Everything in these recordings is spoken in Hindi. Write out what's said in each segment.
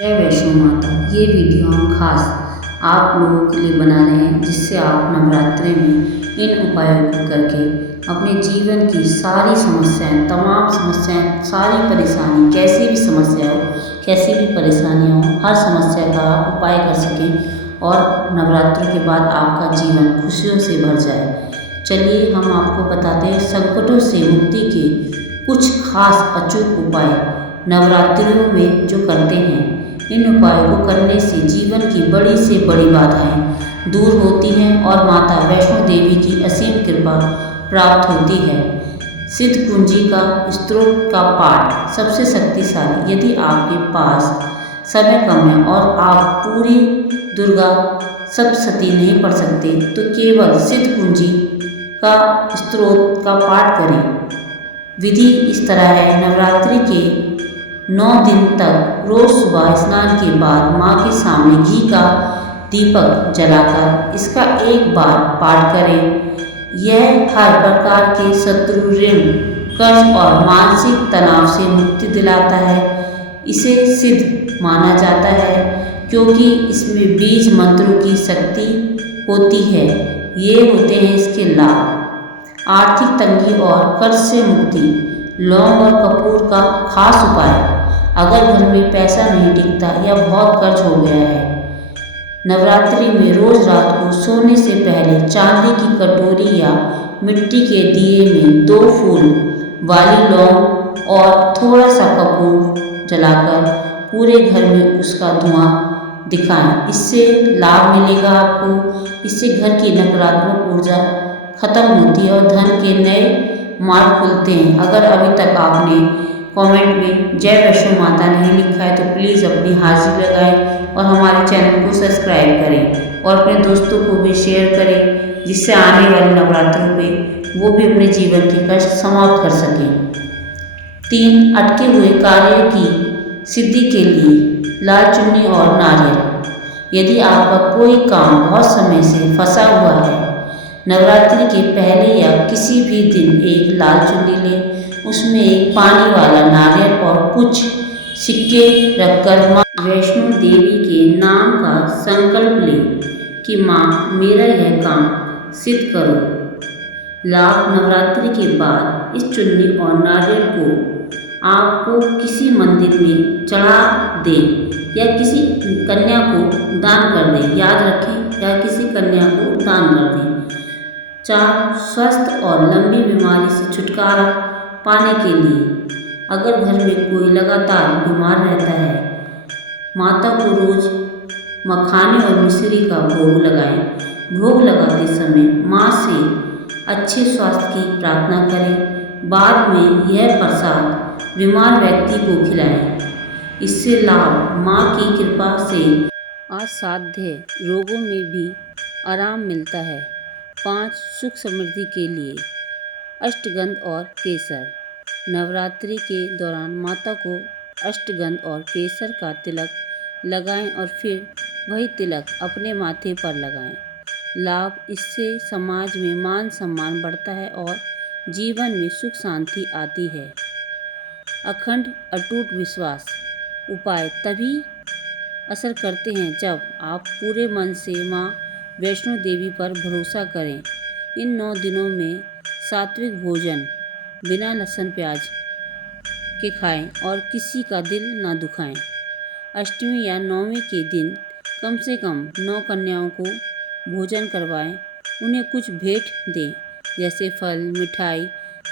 जय वैष्णो माता। ये वीडियो हम खास आप लोगों के लिए बना रहे हैं, जिससे आप नवरात्रि में इन उपायों को करके अपने जीवन की सारी समस्याएं, तमाम समस्याएं, सारी परेशानी, कैसी भी समस्या हो, कैसी भी परेशानियां हो, हर समस्या का आप उपाय कर सकें और नवरात्रि के बाद आपका जीवन खुशियों से भर जाए। चलिए हम आपको बताते हैं संकटों से मुक्ति के कुछ खास अचूक उपाय नवरात्रियों में जो करते हैं। इन उपायों को करने से जीवन की बड़ी से बड़ी बाधाएं दूर होती हैं और माता वैष्णो देवी की असीम कृपा प्राप्त होती है। सिद्ध कुंजी का स्तोत्र का पाठ सबसे शक्तिशाली। यदि आपके पास समय कम है और आप पूरी दुर्गा सप्तशती नहीं पढ़ सकते तो केवल सिद्ध कुंजी का स्तोत्र का पाठ करें। विधि इस तरह है। नवरात्रि के 9 दिन तक रोज सुबह स्नान के बाद माँ के सामने घी का दीपक जलाकर इसका एक बार पाठ करें। यह हर प्रकार के शत्रु, ऋण, कर्ज और मानसिक तनाव से मुक्ति दिलाता है। इसे सिद्ध माना जाता है क्योंकि इसमें बीज मंत्रों की शक्ति होती है। ये होते हैं इसके लाभ। आर्थिक तंगी और कर्ज से मुक्ति। लौंग और कपूर का खास उपाय। अगर घर में पैसा नहीं टिकता या बहुत कर्ज हो गया है, नवरात्रि में रोज रात को सोने से पहले चांदी की कटोरी या मिट्टी के दिए में 2 फूल वाली लौंग और थोड़ा सा कपूर जलाकर पूरे घर में उसका धुआं दिखाएं। इससे लाभ मिलेगा आपको। इससे घर की नकारात्मक ऊर्जा खत्म होती है और धन के नए मार्ग खुलते हैं। अगर अभी तक आपने कमेंट में जय वैष्णो माता नहीं लिखा है तो प्लीज़ अपनी हाजिरी लगाएं और हमारे चैनल को सब्सक्राइब करें और अपने दोस्तों को भी शेयर करें, जिससे आने वाले नवरात्रों पे वो भी अपने जीवन के कष्ट समाप्त कर सकें। 3 अटके हुए कार्य की सिद्धि के लिए लाल चुन्नी और नारियल। यदि आपका कोई काम बहुत समय से फंसा हुआ है, नवरात्रि के पहले या किसी भी दिन एक लाल चुन्नी लें, उसमें एक पानी वाला नारियल और कुछ सिक्के रखकर माँ वैष्णो देवी के नाम का संकल्प लें कि माँ मेरा यह काम सिद्ध करो। लाभ। नवरात्रि के बाद इस चुन्नी और नारियल को आपको किसी मंदिर में चढ़ा दें या किसी कन्या को दान कर दें। याद रखें, या किसी कन्या को दान कर दें। 4 स्वस्थ और लंबी बीमारी से छुटकारा पाने के लिए। अगर घर में कोई लगातार बीमार रहता है, माता को रोज मखाने और मिश्री का भोग लगाएं। भोग लगाते समय माँ से अच्छे स्वास्थ्य की प्रार्थना करें। बाद में यह प्रसाद बीमार व्यक्ति को खिलाएं। इससे लाभ। माँ की कृपा से असाध्य रोगों में भी आराम मिलता है। 5 सुख समृद्धि के लिए अष्टगंध और केसर। नवरात्रि के दौरान माता को अष्टगंध और केसर का तिलक लगाएं और फिर वही तिलक अपने माथे पर लगाएं। लाभ। इससे समाज में मान सम्मान बढ़ता है और जीवन में सुख शांति आती है। अखंड अटूट विश्वास। उपाय तभी असर करते हैं जब आप पूरे मन से माँ वैष्णो देवी पर भरोसा करें। इन 9 दिनों में सात्विक भोजन बिना लहसुन प्याज के खाएं और किसी का दिल ना दुखाएं। अष्टमी या नवमी के दिन कम से कम 9 कन्याओं को भोजन करवाएं। उन्हें कुछ भेंट दें, जैसे फल, मिठाई,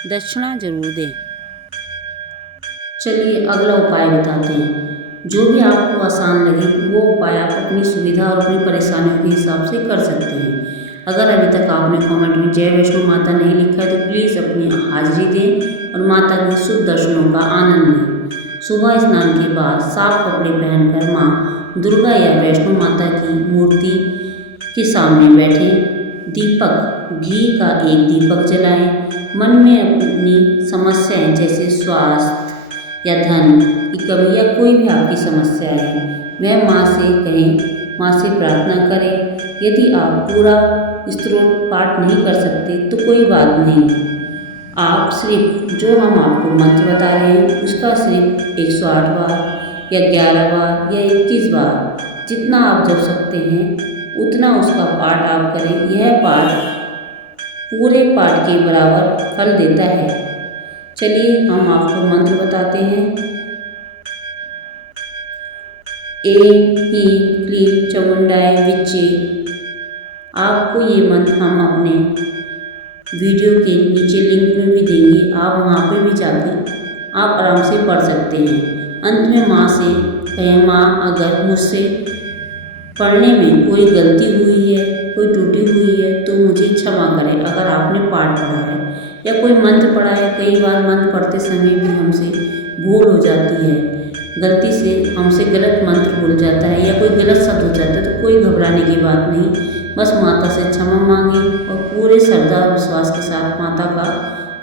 दक्षिणा जरूर दें। चलिए अगला उपाय बताते हैं। जो भी आपको आसान लगे वो उपाय आप अपनी सुविधा और अपनी परेशानियों के हिसाब से कर सकते हैं। अगर अभी तक आपने कमेंट में जय वैष्णो माता नहीं लिखा है तो प्लीज़ अपनी हाजिरी दें और माता के शुभ दर्शनों का आनंद लें। सुबह स्नान के बाद साफ कपड़े पहनकर माँ दुर्गा या वैष्णो माता की मूर्ति के सामने बैठें। दीपक, घी का एक दीपक जलाएं। मन में अपनी समस्याएं जैसे स्वास्थ्य या धन की कमी या कोई भी आपकी समस्या है वह माँ से कहें, माँ से प्रार्थना करें। यदि आप पूरा स्तोत्र पाठ नहीं कर सकते तो कोई बात नहीं, आप सिर्फ जो हम आपको मंत्र बता रहे हैं उसका सिर्फ 108 बार या 11 बार या बार जितना आप जप सकते हैं उतना उसका पाठ आप करें। यह पाठ पूरे पाठ के बराबर फल देता है। चलिए हम आपको मंत्र बताते हैं। ऐं ह्रीं क्लीं चामुंडाय विच्चे। आपको ये मंत्र हम अपने वीडियो के नीचे लिंक में भी देंगे, आप वहाँ पे भी जाके आप आराम से पढ़ सकते हैं। अंत में माँ से कहें, माँ अगर मुझसे पढ़ने में कोई गलती हुई है, कोई त्रुटि हुई है तो मुझे क्षमा करें। अगर आपने पाठ पढ़ा है या कोई मंत्र पढ़ा है, कई बार मंत्र पढ़ते समय भी हमसे भूल हो जाती है, गलती से हमसे गलत मंत्र भूल जाता है या कोई गलत शब्द हो जाता है, तो कोई घबराने की बात नहीं। बस माता से क्षमा मांगें और पूरे श्रद्धा और विश्वास के साथ माता का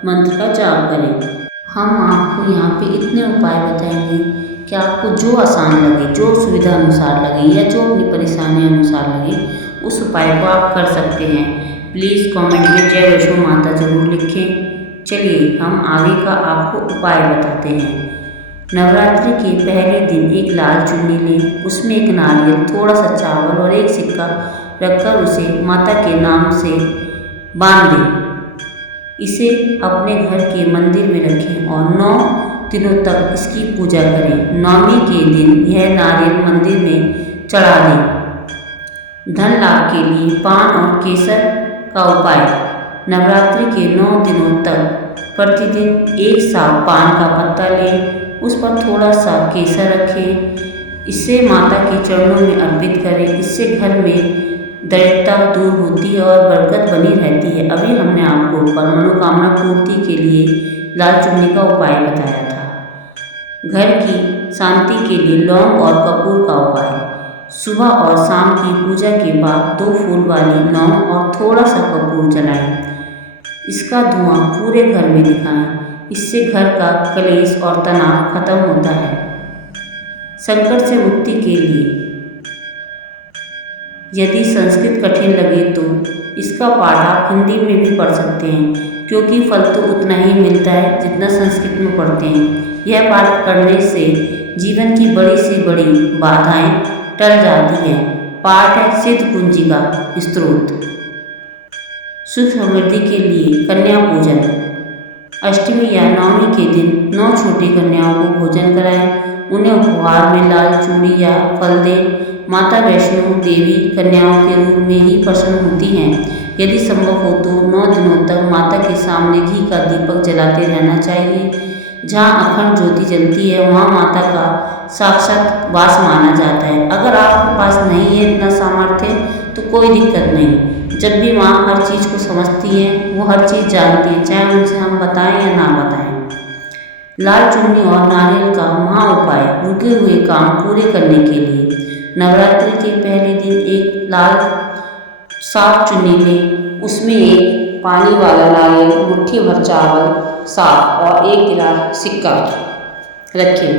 मंत्र का जाप करें। हम आपको यहाँ पे इतने उपाय बताएंगे कि आपको जो आसान लगे, जो सुविधा अनुसार लगे या जो अपनी परेशानी अनुसार लगे, उस उपाय को आप कर सकते हैं। प्लीज़ कमेंट में जय वैष्णो माता जरूर लिखें। चलिए हम आगे का आपको उपाय बताते हैं। नवरात्रि के पहले दिन एक लाल चुन्नी लें, उसमें एक नारियल, थोड़ा सा चावल और एक सिक्का रखकर उसे माता के नाम से बांध दें। इसे अपने घर के मंदिर में रखें और 9 दिनों तक इसकी पूजा करें। नवमी के दिन यह नारियल मंदिर में चढ़ा दें। धन लाभ के लिए पान और केसर का उपाय। नवरात्रि के 9 दिनों तक प्रतिदिन एक साफ पान का पत्ता लें, उस पर थोड़ा सा केसर रखें, इसे माता के चरणों में अर्पित करें। इससे घर में दरिद्रता दूर होती है और बरकत बनी रहती है। अभी हमने आपको मनोकामना पूर्ति के लिए लाल चुन्नी का उपाय बताया था। घर की शांति के लिए लौंग और कपूर का उपाय। सुबह और शाम की पूजा के बाद 2 फूल वाली लौंग और थोड़ा सा कपूर जलाएं। इसका धुआं पूरे घर में दिखाएं। इससे घर का कलेश और तनाव खत्म होता है। संकट से मुक्ति के लिए यदि संस्कृत कठिन लगे तो इसका पाठ आप हिंदी में भी पढ़ सकते हैं, क्योंकि फल तो उतना ही मिलता है जितना संस्कृत में पढ़ते हैं। यह पाठ करने से जीवन की बड़ी से बड़ी बाधाएं टल जाती हैं। पाठ है सिद्ध कुंजी का स्त्रोत। सुख समृद्धि के लिए कन्या पूजन। अष्टमी या नवमी के दिन 9 छोटी कन्याओं को भोजन कराएं। उन्हें उपहार में लाल चूड़ी या फल दें। माता वैष्णो देवी कन्याओं के रूप में ही प्रसन्न होती हैं। यदि संभव हो तो 9 दिनों तक माता के सामने घी का दीपक जलाते रहना चाहिए। जहाँ अखंड ज्योति जलती है वहाँ माता का साक्षात वास माना जाता है। अगर आपके पास नहीं है इतना सामर्थ्य तो कोई दिक्कत नहीं। जब भी माँ हर चीज़ को समझती हैं, वो हर चीज़ जानती हैं, चाहे उनसे हम बताएं या ना बताएं। लाल चुन्नी और नारियल का महा उपाय रुके हुए काम पूरे करने के लिए। नवरात्रि के पहले दिन एक लाल साफ चुन्नी लें, उसमें एक पानी वाला नारियल, मुट्ठी भर चावल साफ और 1 गिलास सिक्का रखें।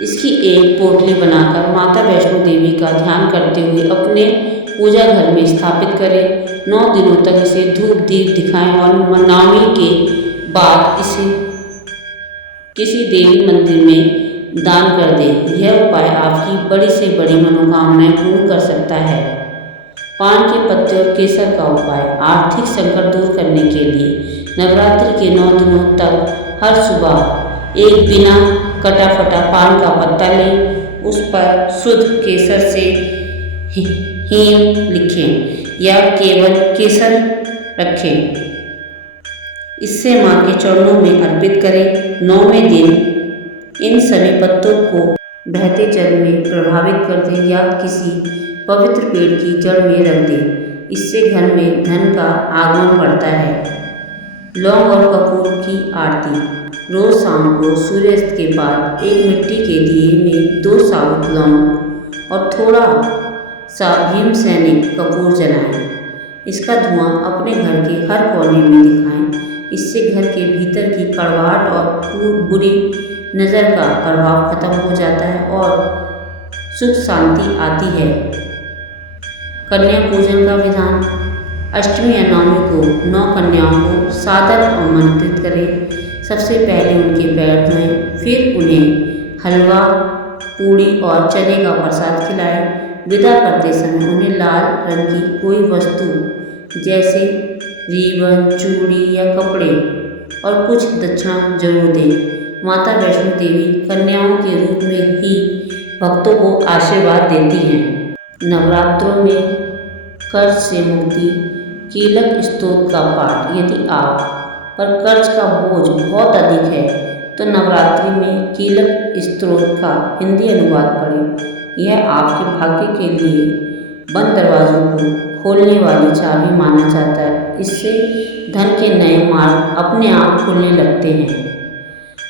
इसकी एक पोटली बनाकर माता वैष्णो देवी का ध्यान करते हुए अपने पूजा घर में स्थापित करें। 9 दिनों तक इसे धूप दीप दिखाएं और नवमी के बाद इसे किसी देवी मंदिर में दान कर दें। यह उपाय आपकी बड़ी से बड़ी मनोकामनाएं पूर्ण कर सकता है। पान के पत्ते और केसर का उपाय। आर्थिक संकट दूर करने के लिए नवरात्रि के 9 दिनों तक हर सुबह एक बिना कटा फटा पान का पत्ता लें, उस पर शुद्ध केसर से हीम लिखें या केवल केसर रखें। इससे माँ के चरणों में अर्पित करें। 9वें दिन इन सभी पत्तों को बहते जल में प्रभावित कर दें या किसी पवित्र पेड़ की जड़ में रख दें। इससे घर में धन का आगमन बढ़ता है। लौंग और कपूर की आरती। रोज शाम को सूर्यास्त के बाद एक मिट्टी के दिए में 2 साबुत लौंग और थोड़ा सा भीम सैनिक कपूर जलाएं। इसका धुआं अपने घर के हर कोने में दिखाएं। इससे घर के भीतर की कड़वाहट और बुरी नज़र का प्रभाव खत्म हो जाता है और सुख शांति आती है। कन्या पूजन का विधान। अष्टमी या नवमी को 9 कन्याओं को सादर आमंत्रित करें। सबसे पहले उनके पैर धोएं, फिर उन्हें हलवा पूड़ी और चने का प्रसाद खिलाएं। विदा करते समय उन्हें लाल रंग की कोई वस्तु जैसे रिबन, चूड़ी या कपड़े और कुछ दक्षिणा जरूर दें। माता वैष्णो देवी कन्याओं के रूप में ही भक्तों को आशीर्वाद देती हैं। नवरात्रों में कर्ज से मुक्ति, कीलक स्तोत्र का पाठ। यदि आप पर कर्ज का बोझ बहुत अधिक है तो नवरात्रि में कीलक स्तोत्र का हिंदी अनुवाद पढ़ें। यह आपके भाग्य के लिए बंद दरवाजों को खोलने वाली चाबी माना जाता है। इससे धन के नए मार्ग अपने आप खुलने लगते हैं।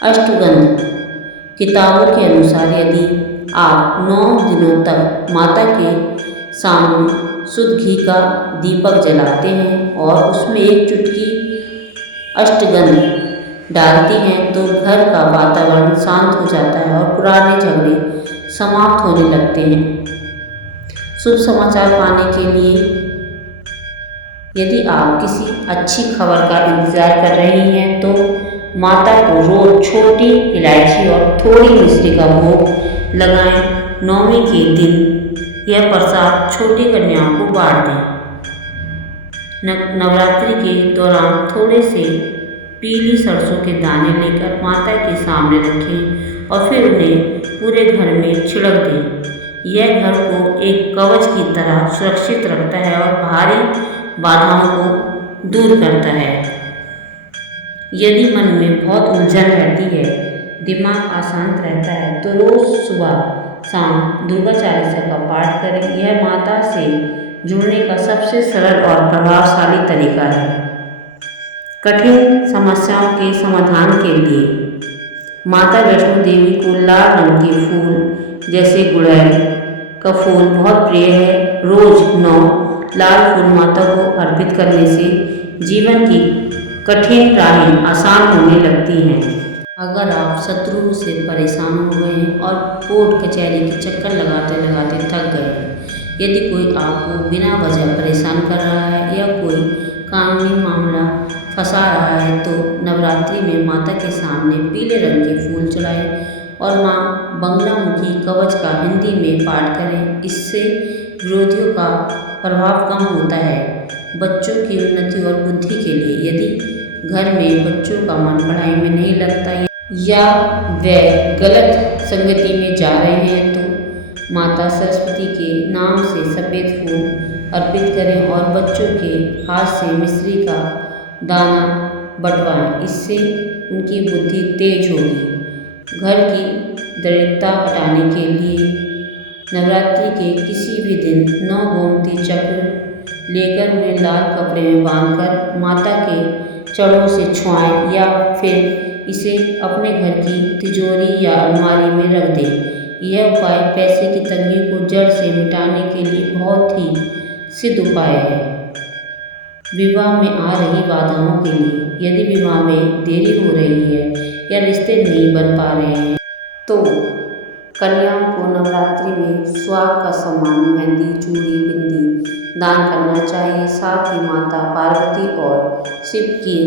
अष्टगंध किताबों के अनुसार यदि आप 9 दिनों तक माता के सामने शुद्ध घी का दीपक जलाते हैं और उसमें एक चुटकी अष्टगंध डालती हैं तो घर का वातावरण शांत हो जाता है और पुराने झगड़े समाप्त होने लगते हैं। शुभ समाचार पाने के लिए यदि आप किसी अच्छी खबर का इंतजार कर रही हैं तो माता को रोज छोटी इलायची और थोड़ी मिश्री का भोग लगाएं। नवमी के दिन यह प्रसाद छोटी कन्याओं को बांट दें। नवरात्रि के दौरान थोड़े से पीली सरसों के दाने लेकर माता के सामने रखें और फिर उन्हें पूरे घर में छिड़क दें। यह घर को एक कवच की तरह सुरक्षित रखता है और भारी बाधाओं को दूर करता है। यदि मन में बहुत उलझन रहती है, दिमाग अशांत रहता है तो रोज सुबह शाम दुर्गा चालीसा का पाठ करें। यह माता से जुड़ने का सबसे सरल और प्रभावशाली तरीका है। कठिन समस्याओं के समाधान के लिए माता वैष्णो देवी को लाल रंग के फूल जैसे गुड़हल का फूल बहुत प्रिय है। रोज 9 लाल फूल माता को अर्पित करने से जीवन की कठिन राहें आसान होने लगती हैं। अगर आप शत्रु से परेशान हो गए हैं और कोर्ट कचहरी के चक्कर लगाते लगाते थक गए हैं, यदि कोई आपको बिना वजह परेशान कर रहा है या कोई कानूनी मामला फंसा रहा है तो नवरात्रि में माता के सामने पीले रंग के फूल चढ़ाएं और माँ बंगलामुखी कवच का हिंदी में पाठ करें। इससे विरोधियों का प्रभाव कम होता है। बच्चों की उन्नति और बुद्धि के लिए यदि घर में बच्चों का मन पढ़ाई में नहीं लगता या वे गलत संगति में जा रहे हैं तो माता सरस्वती के नाम से सफ़ेद फूल अर्पित करें और बच्चों के हाथ से मिश्री का दाना बंटवाएं। इससे उनकी बुद्धि तेज होगी। घर की दरिद्रता हटाने के लिए नवरात्रि के किसी भी दिन 9 गोमती चक्र लेकर उन्हें लाल कपड़े में बांधकर माता के चरणों से छुआएं या फिर इसे अपने घर की तिजोरी या अलमारी में रख दें। यह उपाय पैसे की तंगी को जड़ से मिटाने के लिए बहुत ही सिद्ध उपाय है। विवाह में आ रही बाधाओं के लिए यदि विवाह में देरी हो रही है या रिश्ते नहीं बन पा रहे हैं तो कन्याओं को नवरात्रि में सुहाग का सामान मेहंदी, चूड़ी, बिंदी दान करना चाहिए। साथ ही माता पार्वती और शिव की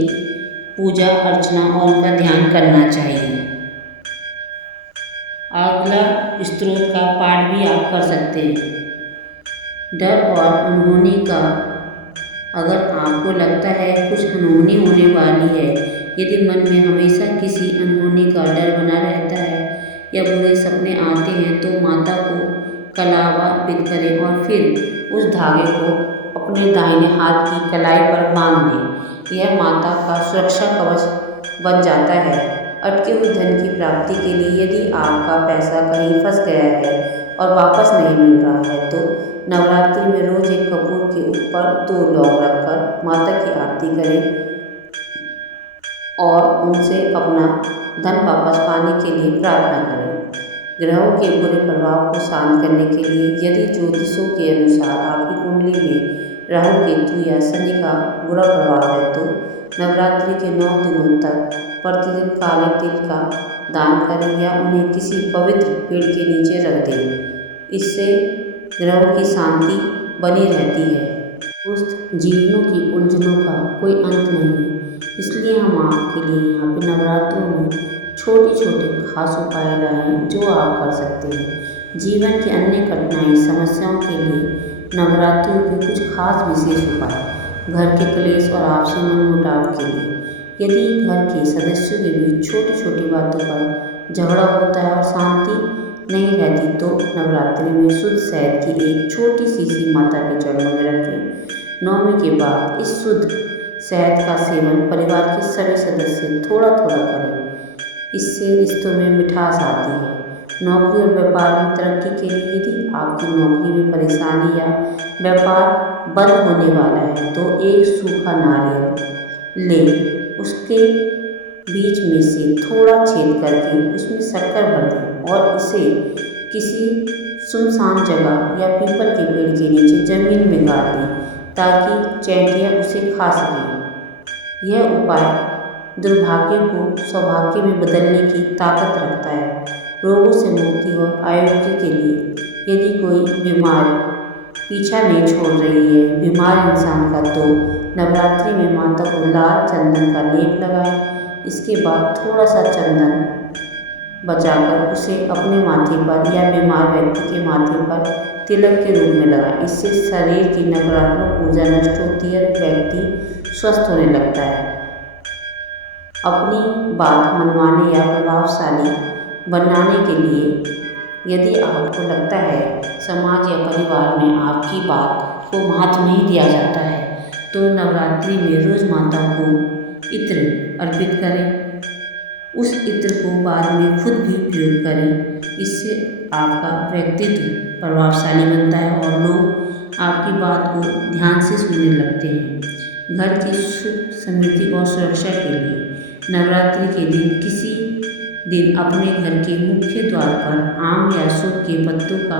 पूजा अर्चना और उनका ध्यान करना चाहिए। अगला स्तोत्र का पाठ भी आप कर सकते हैं। डर और अनहोनी का अगर आपको लगता है कुछ अनहोनी होने वाली है, यदि मन में हमेशा किसी अनहोनी का डर बना रहता है या बुरे सपने आते हैं तो माता को कलावा अर्पित करें और फिर उस धागे को अपने दाहिने हाथ की कलाई पर बांध दें। यह माता का सुरक्षा कवच बन जाता है। अटके हुए धन की प्राप्ति के लिए यदि आपका पैसा कहीं फंस गया है और वापस नहीं मिल रहा है तो नवरात्रि में रोज एक कपूर के ऊपर 2 लौंग रखकर माता की आरती करें और उनसे अपना धन वापस पाने के लिए प्रार्थना करें। ग्रहों के बुरे प्रभाव को शांत करने के लिए यदि ज्योतिषों के अनुसार आपकी कुंडली में राहु, केतु या शनि का बुरा प्रभाव है तो नवरात्रि के 9 दिनों तक प्रतिदिन काले तिल का दान करें या उन्हें किसी पवित्र पेड़ के नीचे रख दें। इससे ग्रहों की शांति बनी रहती है। दोस्त, जीवनों की उलझनों का कोई अंत नहीं है, इसलिए हम आपके लिए यहाँ पे नवरात्रों में छोटे छोटे खास उपाय लाएं जो आप कर सकते हैं। जीवन की अन्य कठिनाई समस्याओं के लिए नवरात्रों के कुछ खास विशेष उपाय। घर के क्लेश और आपसी मनमुटाव के लिए, यदि घर के सदस्यों के बीच छोटी छोटी बातों पर झगड़ा होता है और शांति नहीं रहती तो नवरात्रि में शुद्ध शहद की एक छोटी सी माता के चरणों में रखें। नवमी के बाद इस शुद्ध शहद का सेवन परिवार के सभी सदस्य थोड़ा थोड़ा करें। इससे रिश्तों में मिठास आती है। नौकरी और व्यापार में तरक्की के लिए, यदि आपकी नौकरी में परेशानी या व्यापार बंद होने वाला है तो एक सूखा नारियल ले उसके बीच में से थोड़ा छेद करके उसमें शक्कर भर दें और इसे किसी सुनसान जगह या पीपल के पेड़ के नीचे जमीन में गाड़ दें ताकि चैंटियाँ उसे खा सकें। यह उपाय दुर्भाग्य को सौभाग्य में बदलने की ताकत रखता है। रोगों से मुक्ति और आरोग्य के लिए, यदि कोई बीमारी पीछा नहीं छोड़ रही है बीमार इंसान का, तो नवरात्रि में माता को लाल चंदन का लेप लगाएं। इसके बाद थोड़ा सा चंदन बचाकर उसे अपने माथे पर या बीमार व्यक्ति के माथे पर तिलक के रूप में लगाएं। इससे शरीर की नकारात्मक ऊर्जा नष्ट होती है और व्यक्ति स्वस्थ होने लगता है। अपनी बात मनवाने या प्रभावशाली बनाने के लिए, यदि आपको लगता है समाज या परिवार में आपकी बात को महत्व नहीं दिया जाता है तो नवरात्रि में रोज माता को इत्र अर्पित करें। उस इत्र को बाद में खुद भी प्रयोग करें। इससे आपका व्यक्तित्व प्रभावशाली बनता है और लोग आपकी बात को ध्यान से सुनने लगते हैं। घर की सुख समृद्धि और सुरक्षा के लिए नवरात्रि के दिन किसी दिन अपने घर के मुख्य द्वार पर आम या अशोक के पत्तों का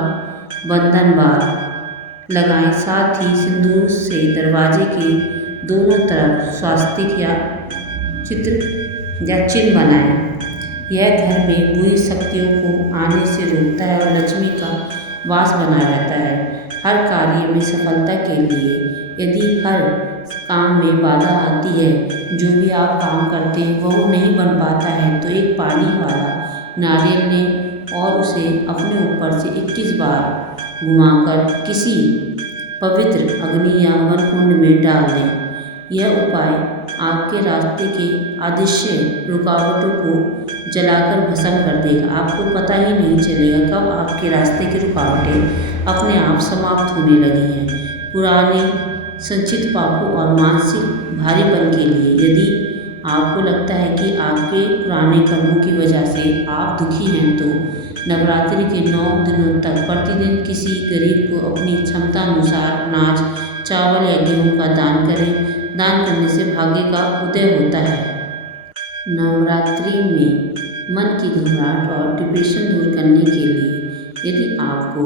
बंधन बार लगाएं। साथ ही सिंदूर से दरवाजे के दोनों तरफ स्वास्तिक या चित्र या चिन्ह बनाएं। यह घर में बुरी शक्तियों को आने से रोकता है और लक्ष्मी का वास बना रहता है। हर कार्य में सफलता के लिए, यदि हर काम में बाधा आती है, जो भी आप काम करते हैं वो नहीं बन पाता है, तो एक पानी वाला नारियल लें और उसे अपने ऊपर से 21 बार घुमाकर किसी पवित्र अग्नि या वन कुंड में डाल दें। यह उपाय आपके रास्ते के अदृश्य रुकावटों को जलाकर भस्म कर देगा। आपको पता ही नहीं चलेगा कब आपके रास्ते की रुकावटें अपने आप समाप्त होने लगी हैं। पुराने संचित पापों और मानसिक भारीपन के लिए, यदि आपको लगता है कि आपके पुराने कर्मों की वजह से आप दुखी हैं, तो नवरात्रि के 9 दिनों तक प्रतिदिन किसी गरीब को अपनी क्षमता अनुसार अनाज, चावल या गेहूं का दान करें। दान करने से भाग्य का उदय होता है। नवरात्रि में मन की घबराहट और डिप्रेशन दूर करने के लिए, यदि आपको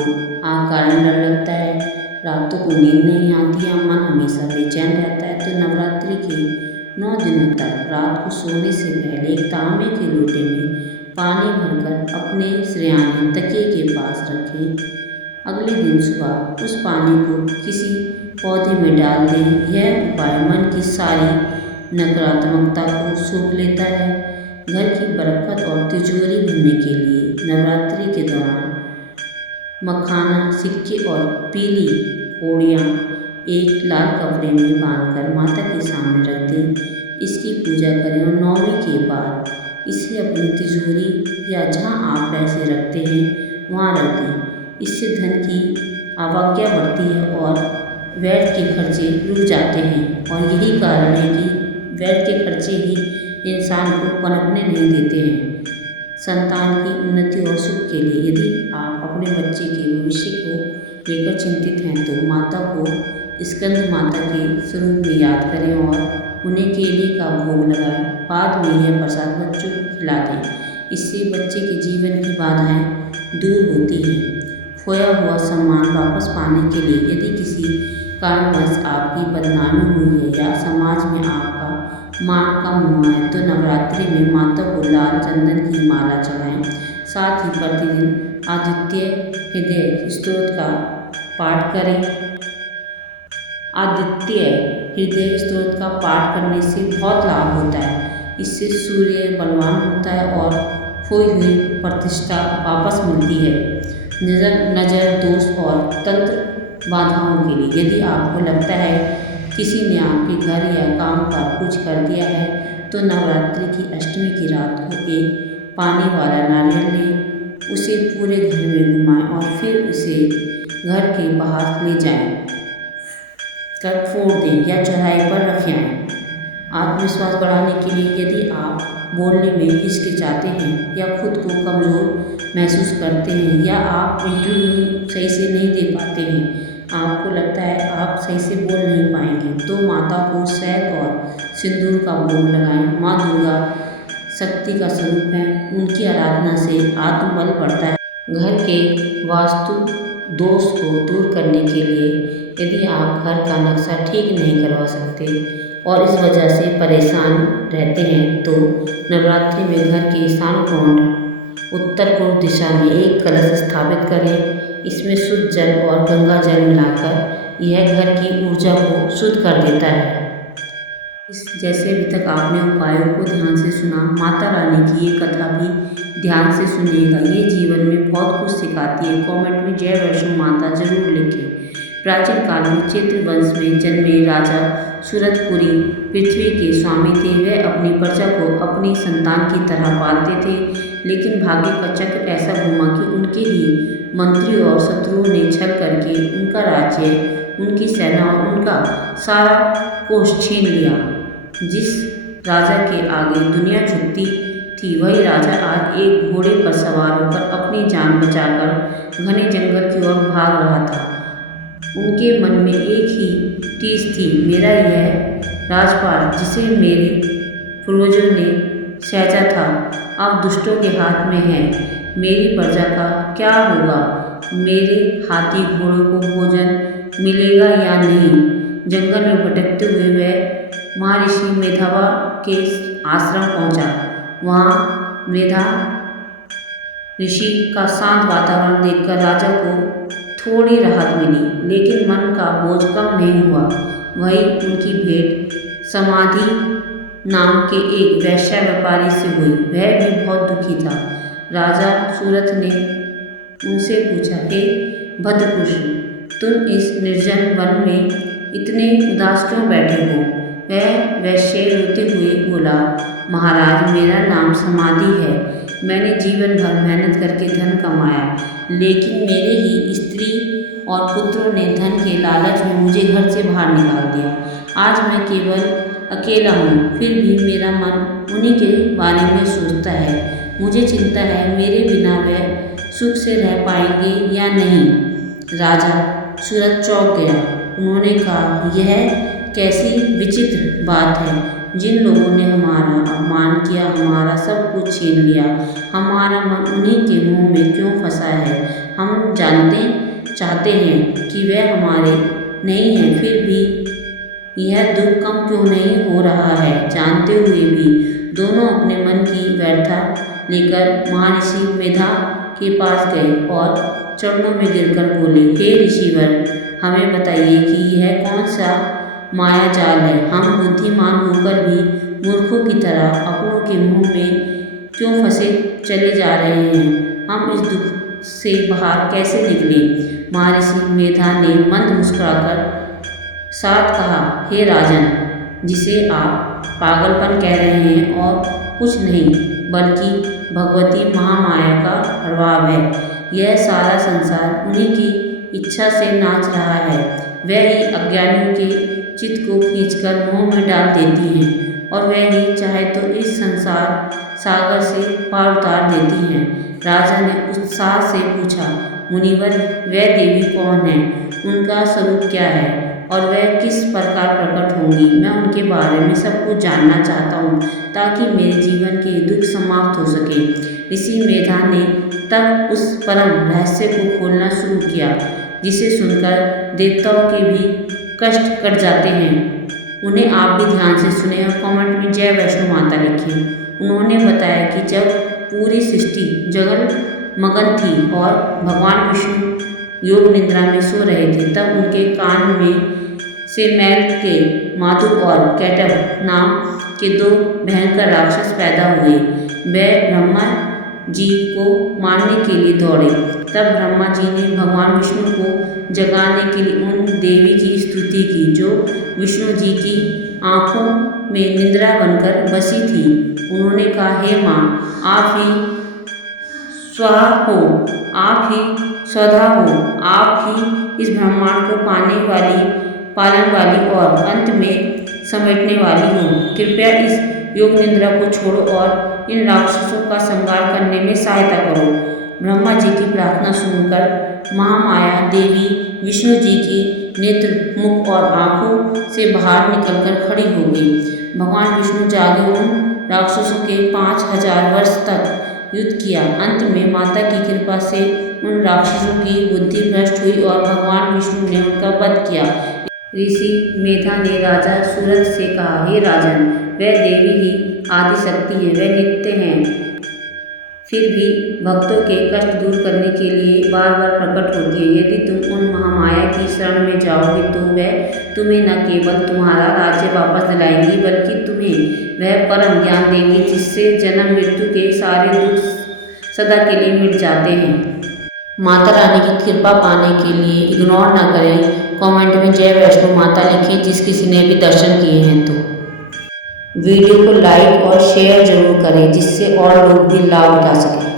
कारण डर लगता है, रातों को नींद नहीं आती या मन हमेशा बेचैन रहता है, तो नवरात्रि के 9 दिनों तक रात को सोने से पहले एक तांबे के लोटे में पानी भरकर अपने शय्याने तकिए के पास रखें। अगले दिन सुबह उस पानी को किसी पौधे में डाल दें। यह उपाय मन की सारी नकारात्मकता को सोख लेता है। घर की बरकत और तिजोरी भरने के लिए नवरात्रि के दौरान मखाना, सिक्के और पीली कौड़ियाँ एक लाल कपड़े में बांधकर माता के सामने रख दें। इसकी पूजा करें और नौमी के बाद इसे अपनी तिजोरी या जहाँ आप पैसे रखते हैं वहाँ रख दें। इससे धन की आवागमन बढ़ती है और व्यर्थ के खर्चे रुक जाते हैं। और यही कारण है कि व्यर्थ के खर्चे ही इंसान को पनपने नहीं देते हैं। संतान की उन्नति और सुख के लिए, यदि आप अपने बच्चे के भविष्य को लेकर चिंतित हैं, तो माता को स्कंद माता के स्वरूप में याद करें और उन्हें केले का भोग लगाएं। बाद में यह प्रसाद बच्चों को खिला दें। इससे बच्चे के जीवन की बाधाएं दूर होती हैं। खोया हुआ सम्मान वापस पाने के लिए, यदि किसी कारणवश आपकी बदनामी हुई है या समाज में आपका मान कम हुआ है, तो नवरात्रि में माता को लाल चंदन की माला चढ़ाएं। साथ ही प्रतिदिन आदित्य हृदय स्तोत्र का पाठ करें। आदित्य हृदय स्तोत्र का पाठ करने से बहुत लाभ होता है। इससे सूर्य बलवान होता है और खोई हुई प्रतिष्ठा वापस मिलती है। नज़र दोष और तंत्र बाधाओं के लिए यदि आपको लगता है किसी ने आपके घर या काम पर कुछ कर दिया है तो नवरात्रि की अष्टमी की रात को एक पानी वाला नारियल लें, उसे पूरे घर में घुमाएं और फिर उसे घर के बाहर ले जाएं, कर फोड़ दें या चौराहे पर रख आएं। आत्मविश्वास बढ़ाने के लिए यदि आप बोलने में हिचकिचाते हैं या खुद को कमज़ोर महसूस करते हैं या आप इंटरव्यू सही से नहीं दे पाते हैं, आपको लगता है आप सही से बोल नहीं पाएंगे, तो माता को शहद और सिंदूर का भोग लगाएं। माँ दुर्गा शक्ति का स्वरूप है, उनकी आराधना से आत्मबल बढ़ता है। घर के वास्तु दोष को दूर करने के लिए यदि आप घर का नक्शा ठीक नहीं करवा सकते और इस वजह से परेशान रहते हैं तो नवरात्रि में घर के ईशान कोण उत्तर पूर्व दिशा में एक कलश स्थापित करें। इसमें शुद्ध जल और गंगा जल मिलाकर यह घर की ऊर्जा को शुद्ध कर देता है। जैसे अभी तक आपने उपायों को ध्यान से सुना, माता रानी की ये कथा भी ध्यान से सुनिएगा, ये जीवन में बहुत कुछ सिखाती है। कमेंट में जय वैष्णो माता जरूर लिखें। प्राचीन काल में चित्र वंश में जन्मे राजा सूरतपुरी पृथ्वी के स्वामी थे। वे अपनी प्रजा को अपनी संतान की तरह पालते थे, लेकिन भाग्य का चक्र ऐसा घुमा कि उनके ही मंत्री और शत्रुओं ने छल करके उनका राज्य, उनकी सेना और उनका सारा कोष छीन लिया। जिस राजा के आगे दुनिया झुकती थी, वही राजा आज एक घोड़े पर सवार होकर अपनी जान बचाकर घने जंगल की ओर भाग रहा था। उनके मन में एक ही टीस थी, मेरा यह राजपाट जिसे मेरे पूर्वजों ने सहेजा था, अब दुष्टों के हाथ में है। मेरी प्रजा का क्या होगा? मेरे हाथी घोड़ों को भोजन मिलेगा या नहीं? जंगल में भटकते हुए वह महर्षि मेधावा के आश्रम पहुंचा। वहाँ मेधा ऋषि का शांत वातावरण देखकर राजा को थोड़ी राहत मिली, लेकिन मन का बोझ कम नहीं हुआ। वही उनकी भेंट समाधि नाम के एक वैश्य व्यापारी से हुई। वह भी बहुत दुखी था। राजा सूरत ने उनसे पूछा, हे भद्रपुरुष, तुम इस निर्जन वन में इतने उदास क्यों बैठे हो? वह वैश्य रोते हुए बोला, महाराज, मेरा नाम समाधि है। मैंने जीवन भर मेहनत करके धन कमाया, लेकिन मेरे ही स्त्री और पुत्रों ने धन के लालच में मुझे घर से बाहर निकाल दिया। आज मैं केवल अकेला हूँ, फिर भी मेरा मन उन्हीं के बारे में सोचता है। मुझे चिंता है मेरे बिना वह सुख से रह पाएंगे या नहीं। राजा सूरत चौंक गया। उन्होंने कहा, यह कैसी विचित्र बात है। जिन लोगों ने हमारा अपमान किया, हमारा सब कुछ छीन लिया, हमारा मन उन्हीं के मुंह में क्यों फंसा है? हम जानते चाहते हैं कि वह हमारे नहीं हैं, फिर भी यह दुख कम क्यों नहीं हो रहा है? जानते हुए भी दोनों अपने मन की व्यथा लेकर महर्षि मेधा के पास गए और चरणों में गिरकर बोले, हे ऋषिवर, हमें बताइए कि यह कौन सा माया जाल है? हम बुद्धिमान होकर भी मूर्खों की तरह अपनों के मुंह में क्यों फंसे चले जा रहे हैं? हम इस दुख से बाहर कैसे निकले? महर्षि मेधा ने मंद मुस्कुराकर साथ कहा, हे राजन, जिसे आप पागलपन कह रहे हैं और कुछ नहीं बल्कि भगवती महामाया का प्रभाव है। यह सारा संसार उन्हीं की इच्छा से नाच रहा है। वह ही अज्ञानियों के चित्त को खींचकर मोह में डाल देती हैं और वह ही चाहे तो इस संसार सागर से पार उतार देती हैं। राजा ने उत्साह से पूछा, मुनिवर, वह देवी कौन है? उनका स्वरूप क्या है और वह किस प्रकार प्रकट होंगी? मैं उनके बारे में सब कुछ जानना चाहता हूँ ताकि मेरे जीवन के दुख समाप्त हो सके। ऋषि मेधा ने तब उस परम रहस्य को खोलना शुरू किया जिसे सुनकर देवताओं के भी कष्ट कट जाते हैं। उन्हें आप भी ध्यान से सुने और कमेंट में जय वैष्णो माता लिखें। उन्होंने बताया कि जब पूरी सृष्टि जगल मगन थी और भगवान विष्णु योग निद्रा में सो रहे थे, तब उनके कान में से मैल के माधु और कैटव नाम के दो भयंकर राक्षस पैदा हुए। वे ब्रह्मा जी को मारने के लिए दौड़े। तब ब्रह्मा जी ने भगवान विष्णु को जगाने के लिए उन देवी की स्तुति की जो विष्णु जी की आँखों में निद्रा बनकर बसी थी। उन्होंने कहा, हे माँ, आप ही स्वाहा हो, आप ही स्वधा हो, आप ही इस ब्रह्मांड को पालन वाली और अंत में समेटने वाली हो। कृपया इस योग निद्रा को छोड़ो और इन राक्षसों का संहार करने में सहायता करो। ब्रह्मा जी की प्रार्थना सुनकर महामाया देवी विष्णु जी की नेत्र, मुख और आँखों से बाहर निकलकर खड़ी हो गई। भगवान विष्णु जागे उन राक्षसों के 5000 वर्ष तक युद्ध किया। अंत में माता की कृपा से उन राक्षसों की बुद्धि भ्रष्ट हुई और भगवान विष्णु ने उनका वध किया। ऋषि मेधा ने राजा सूरज से कहा, हे राजन, वह देवी ही आदि शक्ति है, वह नित्य हैं, फिर भी भक्तों के कष्ट दूर करने के लिए बार बार प्रकट होती है। यदि तुम उन महामाया की शरण में जाओगे तो वह तुम्हें न केवल तुम्हारा राज्य वापस दिलाएंगी बल्कि तुम्हें वह परम ज्ञान देंगी जिससे जन्म मृत्यु के सारे दुख सदा के लिए मिट जाते हैं। माता रानी की कृपा पाने के लिए इग्नोर न करें, कमेंट में जय वैष्णो माता लिखें जिस किसी ने भी दर्शन किए हैं तो। वीडियो को लाइक और शेयर जरूर करें जिससे और लोग भी लाभ उठा सकें।